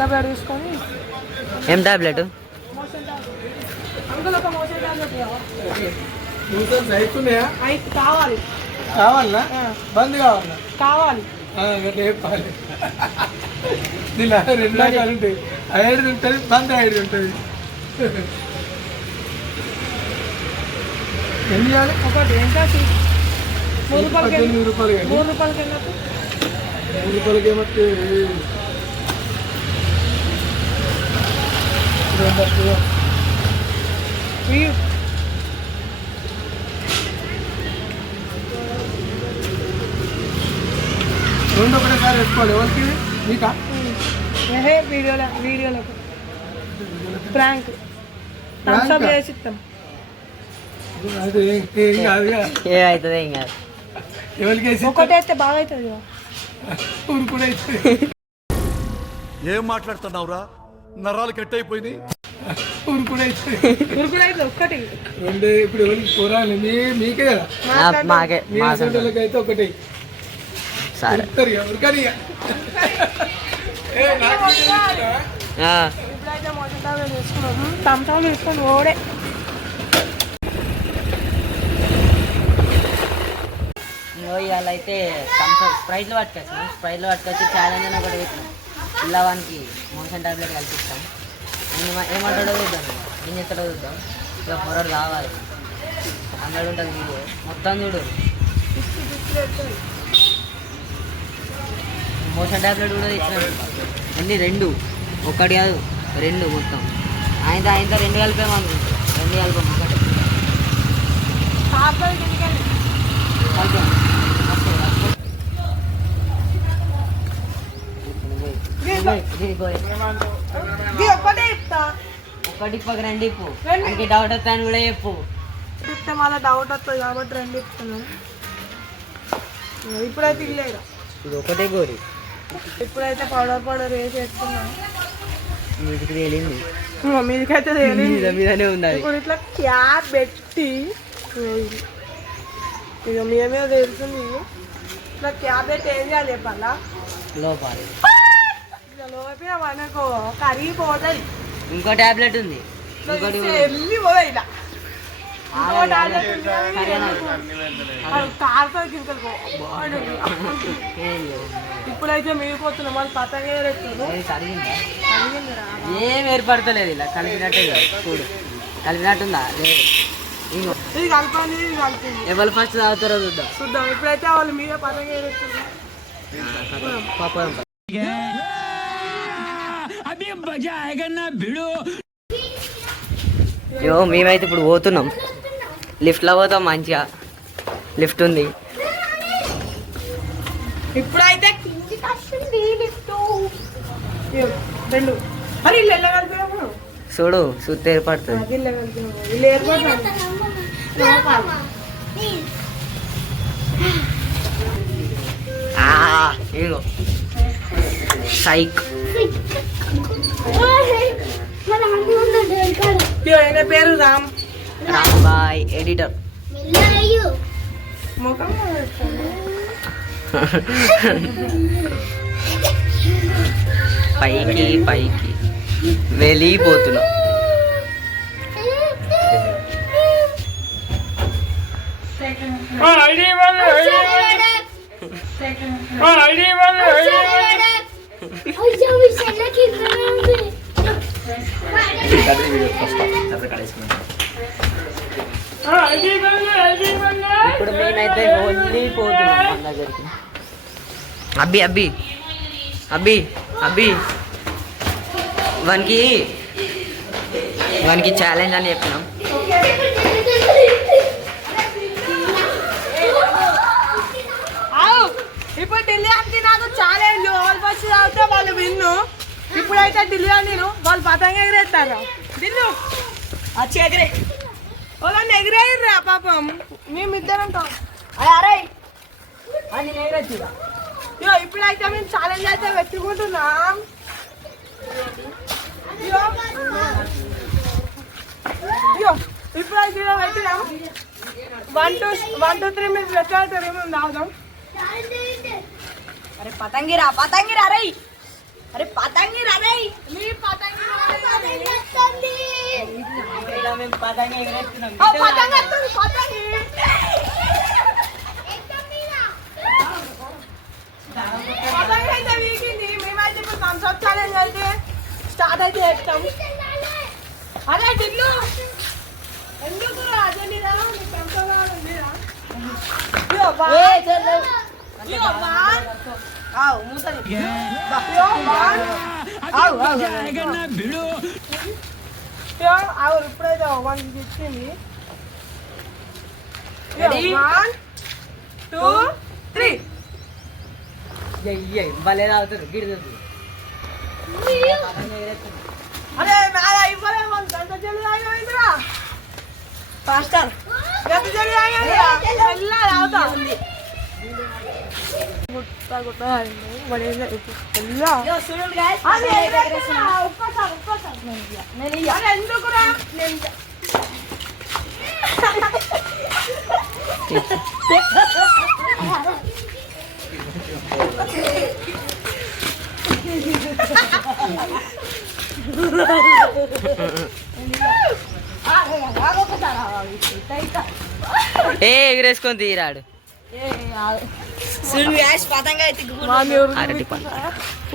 Tablet తీసుకొని. ఏం tablet? Uncle ఒక మోషన్ టాబ్లెట్ కావాలి కావాలనా? బంద్ కావాలా? కావాలి. చెప్పాలి. దీనిలో 2 రకాలు ఉంటాయి. ఐదు ఉంటుంది, బంద్ 5 ఉంటుంది. ఎన్ని చేయాలి? ఒకటి ఎంత? 3 రూపాయలకి. 8 రూపాయలు. 3 రూపాయలకి వెళ్ళకు. 3 రూపాయలకి ఏమంటే 2 ఒకటేసారి వేసుకోవాలి. ఎవరికి? నీకా? వీడియోలకు ప్రాంక్ థమ్స్అప్ చేసి ఇస్తాం. ఏమవుతుంది? ఏం కాదు. ఎవరికి వేసి ఒకటే అయితే బాగా అవుతుంది. ఊరు కూడా అవుతుంది. ఏం మాట్లాడుతున్నావురా? నరాలు కట్ అయిపోయింది. ఊరు కూడా అవుతుంది. ఒక్కటి ఇప్పుడు ఎవరికి పోరాలి? మీకే కదా. మాకే. మీ హస్బెండ్లకి అయితే ఒకటి. సరే. ఇప్పుడైతే మోషన్ టాబ్లెట్ వేసుకున్నాము. థమ్స్అప్ వేసుకొని ఓడే. ఇవాళ అయితే స్ప్రైట్లు పట్టుకొచ్చాం. స్ప్రైట్లు పట్టుకొచ్చి ఛాలెంజ్ అని ఒకటి పెట్టినాం. ఇలా వానికి మోషన్ టాబ్లెట్ కల్పిస్తాం. ఏమంటాడో చూద్దాం, ఏం చేస్తాడో చూద్దాం. ఇక పొరడు కావాలి అన్నాడు. ఉంటుంది వీడియో మొత్తం చూడు. మోషన్ టాబ్లెట్ కూడా ఇచ్చినాం. అన్నీ 2, ఒకటి కాదు 2 మొత్తం. ఆయనతో 2 కలిపాము. 2 కలిపాము. ఒకటి పక్క 2 ఇప్పు. ఇంక డౌట్ వస్తాను కూడా చెప్పు. చెప్తే మళ్ళీ డౌట్ వస్తుంది కాబట్టి 2 ఇస్తున్నాను. ఇప్పుడైతే ఇల్లేదు. ఇది ఒకటే గోరి. ఇప్పుడైతే పౌడర్ వేసి వేసుకున్నాను. మీదికి తేలింది. మీదికైతే మీదనే ఉంది. ఇప్పుడు ఇట్లా క్యాప్ పెట్టి ఇక మేమే తెలుస్తుంది. ఇట్లా క్యాప్ పెట్టి ఏం చేయాలి చెప్పాలా? లోపాలి. ఇట్లా లోపల మనకు కరిగిపోతుంది. ఇంకో టాబ్లెట్ ఉంది. వెళ్ళి పోదా ఇలా ఇప్పుడైతే మిగిలిపోతున్నాం. వాళ్ళు పతంగా ఏం ఏర్పడతలేదు. ఇలా కలిపినట్టే చూడు. కలిపినట్టుందా? లేదు. ఇది కలపండి, ఇది కలిపింది. ఎవరు ఫస్ట్ తాగుతారో చూద్దాం. ఇప్పుడైతే వాళ్ళు మీద పతంగా మేమైతే ఇప్పుడు పోతున్నాం. లిఫ్ట్లో పోతాం. మంచిగా లిఫ్ట్ ఉంది. ఇప్పుడైతే చూడు సుత్తి ఏర్పడుతుంది. ఇగో సైక్. పేరు రామ్ బాయ్ ఎడిటర్. పైకి పైకి వెళ్ళిపోతున్నాం. ఇప్పుడు నేనైతే వెళ్ళిపోతున్నాం మన దగ్గరికి. అబ్బి అబ్బి అబ్బి అబ్బి వానికి ఛాలెంజ్ అని చెప్పినాం. ఇప్పుడు ఢిల్లీ అంటే నాకు ఛాలెంజ్. వాళ్ళు ఫస్ట్ తాగితే వాళ్ళు విన్ను. ఇప్పుడైతే ఢిల్లీ నేను వాళ్ళు పతంగా ఎగిరేస్తారు. ఢిల్లు వచ్చి ఎగిరే వాళ్ళని ఎగిరేయర్రా పాపం. మేమిద్దరం అరే అని ఎగిరేచ్చు. ఇప్పుడైతే మేము ఛాలెంజ్ అయితే పెట్టుకుంటున్నాం. ఇప్పుడైతే పెట్టినాం. 1 2 3 మీరు లెక్క ఏమేమి తాగుదాం. అరే పతంగిరా పతంగిరా అరే అరే పతంగిరా అరే పతంగ ఎగరేస్తున్నాం. ఆ, పతంగ ఎత్తుంది, పతంగి. పతంగ అయితే వీకింది. మేమైతే ఇప్పుడు థమ్స్అప్ ఛాలెంజ్ అయితే స్టార్ట్ అయితే చేస్తాం. అరే టిల్లు ఎందుకు రాజలీరా నీకు ఎంత కావాలండిరా? ఇదిగో బా. ఇదిగో బా. ఆవు మూతని. ఇదిగో బా. ఆవు ఆవు. ఇదిగో ఆవు ఇప్పుడైతే 1 ఇచ్చింది. 1 2 3. భలే తాగుతారు గిడుతుంది. పతంగ ఎగరేస్తున్నాం. అరే నాదా ఇవ్వలేమో ఎంత జల్లి తాగేదిరా పాస్టర్ ఎంత జల్లి తాగేదిరా మెల్ల తాగుతా గుట్ట గుట్ట వడేది మెల్ల ఒక్కసారి అరే ఎందుకురా నేను ఏ ఎగరేసుకొని తీరాడు. మామి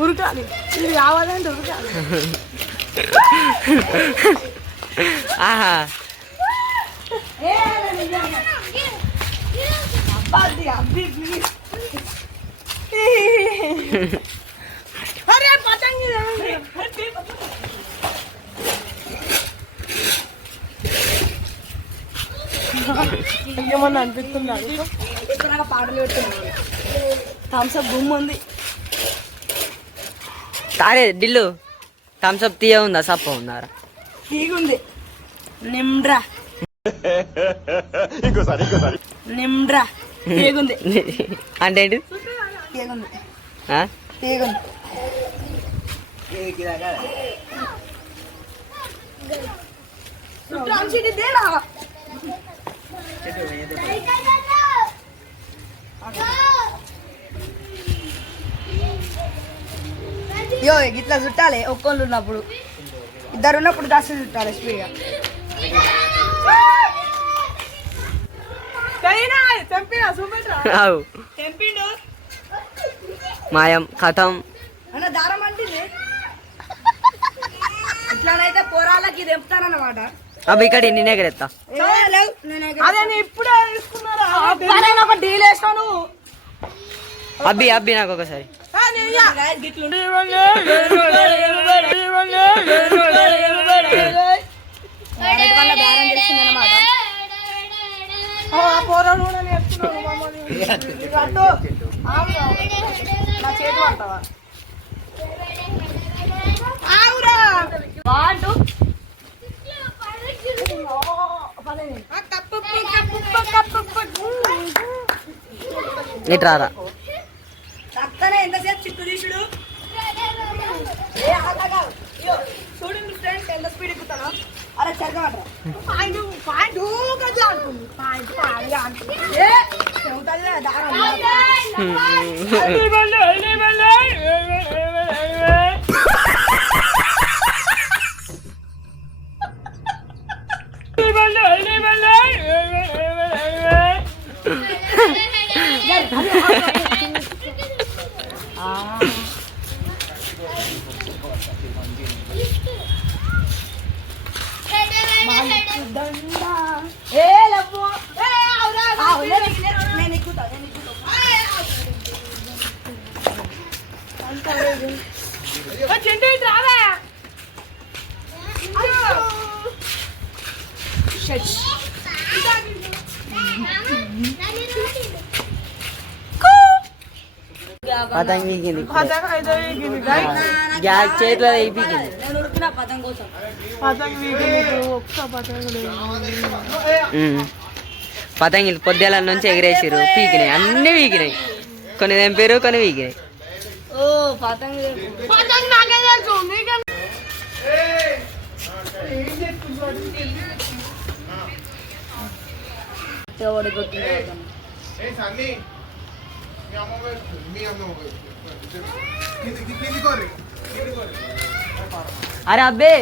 ఉరకాలి ఇది కావాలంటే ఉరకాలి. ఆహా అరే పతంగి ఏమన్నా అనిపిస్తున్నాడు పాటలు పెడుతున్నాడు. థమ్స్అప్ గుమ్మ ఉంది. తారే దిల్లు థమ్స్అప్ తీయ ఉందా సప్ప ఉందారా? తీగుంది నిమ్డ్రా నిమ్డ్రా తీగుంది అంటే ఏంటి? తీగుంది ఆ? తీగుంది. యో ఇట్లా చుట్టాలి. ఒక్కళ్ళు ఉన్నప్పుడు ఇద్దరు ఉన్నప్పుడు దశ చుట్టాలి స్పీడ్గా. ఆవు మాయం కథం అన్న దారం అంటే ఇట్లానైతే పోరాళ్ళకి తెంపుతారన్నమాట. అవి ఇక్కడ నేనే ఎగరేస్తా. అదే ఇప్పుడే తీసుకున్నారా ఒక డీల్ వేసాను. అబ్బి అబ్బి నాకు ఒకసారి పోరాడు కూడా నేర్చుకున్నాను. నా చేతి పడతావా ఆవురా వాడు ఇట్రారా అక్కనే ఎంతసేపు చిక్కు తీసుడు. చూడండి ఫ్రెండ్స్ ఎంత స్పీడ్ ఎక్కుతాను. అరే చరగమంటారా పాయింట్ ఆడుతుంది పాయింట్ దారం పతంగి ఎగిరింది. పతంగ అయితే వీగింది గ్యాస్ చేతిలో అయిపోయింది. పతంగ వీగింది ఒక్క పతంగ పతంగిలు పొద్దుల నుంచి ఎగిరేసారు పీకినాయి అన్ని వీకినాయి. కొన్ని తెంపారు కొన్ని వీకినాయి. పతంగ నాకే తెలుసు నీకే అరే అబ్బే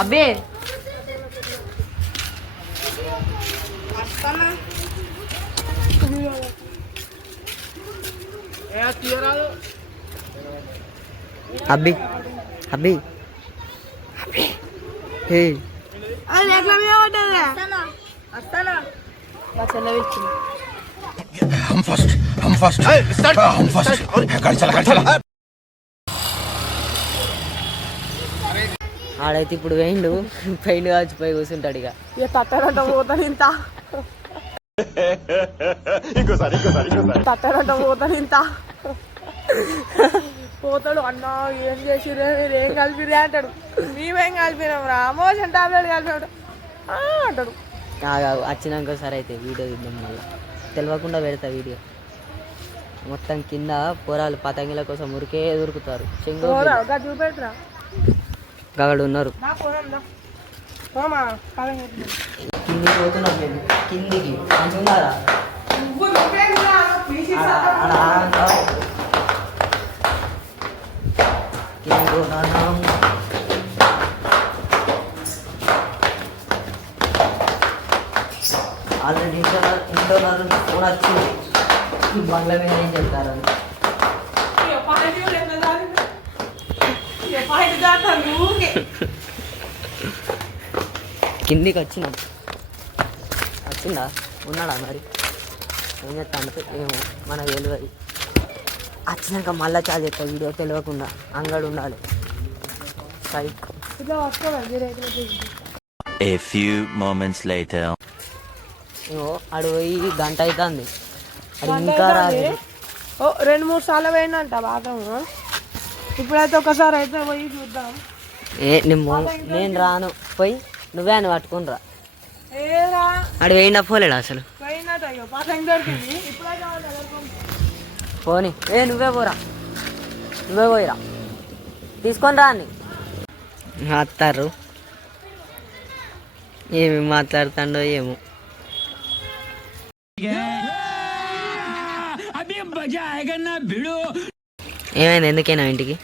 అబ్బే తీయరాదు. అబ్బి అబ్బి హే అది ఎట్లా మీద పడ్డది? వస్తానా మా చెల్లె ఇచ్చింది. ఆడైతే ఇప్పుడు వేయండు కావచ్చు పోయి కూర్చుంటాడు ఇక. ఇక తట్టరంట పోతాను ఇంత తట్టరంట పోతాను ఇంత పోతాడు. అన్న ఏం చేసిరే మీరు ఏం కలిపిరే అంటాడు. మేమేం కలిపినాం రా మోషన్ టాబ్లెట్ కలిపాడు అంటాడు. వచ్చినాక సరే అయితే వీడియో తీద్దాం మళ్ళీ తెలియకుండా పెడతా వీడియో. మొత్తం కింద పోరాలు పతంగిల కోసం ఉరికే దొరుకుతారు. చెంగు చూపెట్టరా అక్కడ ఉన్నారు. కిందికి పోతున్నారు మేము కిందికి మంచిగున్నారా? ఆల్రెడీ ఇంట్లో ఫోన్ వచ్చింది బంగ్లా మీద ఏం చెప్తారు అని. కిందికి వచ్చినాం. వచ్చిందా ఉన్నాడా మరి ఏం చెప్తాను ఏమో మనకు తెలియదు. వచ్చినాక మళ్ళీ చాలు చెప్తా వీడియో తెలియకుండా అంగడి ఉండాలి. Psych A few moments later. అడు పోయి గంట అవుతుంది అది ఇంకా రాదు. 2-3 సార్లు పోయిందంట బాత్రూమ్. ఇప్పుడైతే ఒకసారి అయితే పోయి చూద్దాం. నేను రాను పోయి నువ్వే అని పట్టుకుని రా. ఏరా అడు వేయండా పోలేడా అసలు పోయిందట. అయ్యో పతంగి దొరికింది. ఇప్పుడైతే పోనీ నువ్వే పోరా నువ్వే పోయిరా తీసుకొని రా అని అత్తారు. ఏమి మాట్లాడుతాడో ఏమో. ఏమైంది ఎందుకైనా ఇంటికి?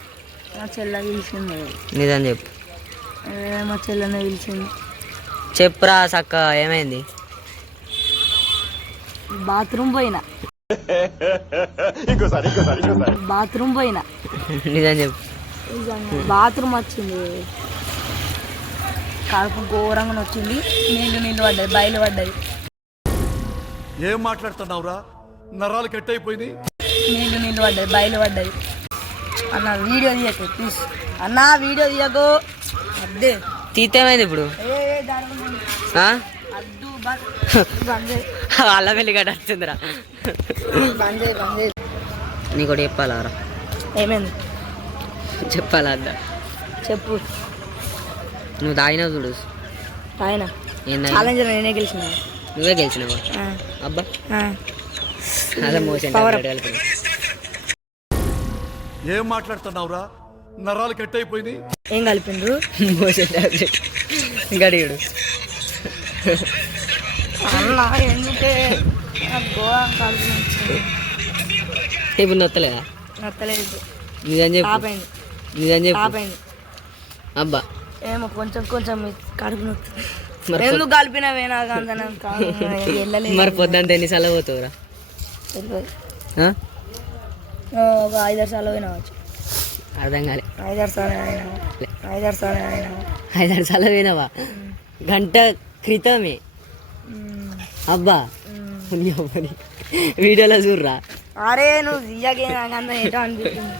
మా చెల్లె పిలిచింది. నిజం చెప్పు. మా చెల్లెనే పిలిచింది. చెప్పురా సక్క ఏమైంది? బాత్రూమ్ పోయినా నిజం చెప్పు. బాత్రూమ్ వచ్చింది. కడుపు ఘోరంగా వచ్చింది. నీళ్ళు పడ్డది బయలు పడ్డది. ఏం మాట్లాడుతున్నావురా నరాలు కట్ అయిపోయింది. నీళ్ళు పడ్డది బయలు పడ్డది. అన్న వీడియో తీయకు ప్లీజ్ అన్న వీడియో తీయకు. అద్దే తీతేమైంది ఇప్పుడు? అల్ల వెల్లిగడ్డ వచ్చిందిరా. నీకు కూడా చెప్పాలా? ఏమైంది చెప్పాలా? అద్దా చెప్పు. నువ్వు తాగినావు చూడు. ఆయన ఏందా ఛాలెంజ్ నేనే గెలిచిన. నువ్వే గెలిచినావా? అబ్బా అదే మోషన్ ఏం మాట్లాడుతున్నావురా నరాలు కట్ అయిపోయింది. ఏం కలిపిండు? Motion tablet గడియుడు. అన్న ఎందుకే ఘోరం కలిపి ఇప్పుడు నొత్తలేదా? నచ్చలేదు. నిజం చెప్పు. తాపైంది. నిజం చెప్పు. తాపైంది. అబ్బా ఏమో కొంచెం కడుపు నొత్తుంది. ఎందుకు కలిపినవేనా వెళ్ళలేదు. మరి పొద్దుంటే ఎన్నిసార్లు పోతావురా? ఒక 5-6 సార్లు పోయినావచ్చు. అర్థం కాలే. 5-6 సార్లు అయినా 5-6 సార్లు పోయినావా? గంట క్రితమే. అబ్బా వీడియోలో చూడరా. అరే నువ్వు తీయగా ఏటో అనిపిస్తుంది.